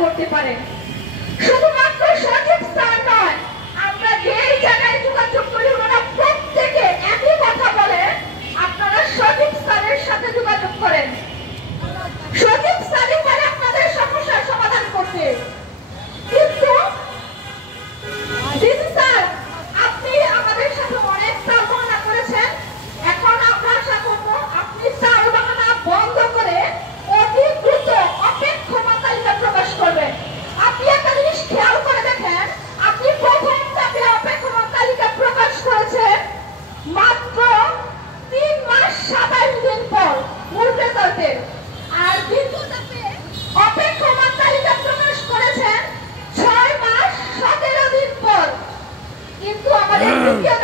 করতে পারেন। শুধুমাত্র সঠিক স্থান নয়, আমরা যেই জায়গায় যোগাযোগ করি ওনারা প্রত্যেকে একই কথা বলে, আপনারা সঠিক স্থানের সাথে যোগাযোগ করেন। সঠিক স্থানে পারে আপনাদের সমস্যার সমাধান করতে। কিন্তু স্যার, আপনি আমাদের সাথে অনেক তালবাহানা করেছেন। এখন আমরা আশা করব আপনি তালবাহানা বন্ধ করে অতি দ্রুত অপেক্ষমান তালিকা প্রকাশ করবেন। আপনি একটা জিনিস খেয়াল করে দেখেন, আপনি প্রথম ধাপে অপেক্ষমান তালিকা প্রকাশ করেছেন মাত্র 3 মাস 27 দিন পর মূল রেজাল্টের, আর দ্বিতীয় ধাপে অপেক্ষমান তালিকা প্রকাশ করেছেন 6 মাস 17 দিন পর। কিন্তু আমাদের দ্বিতীয়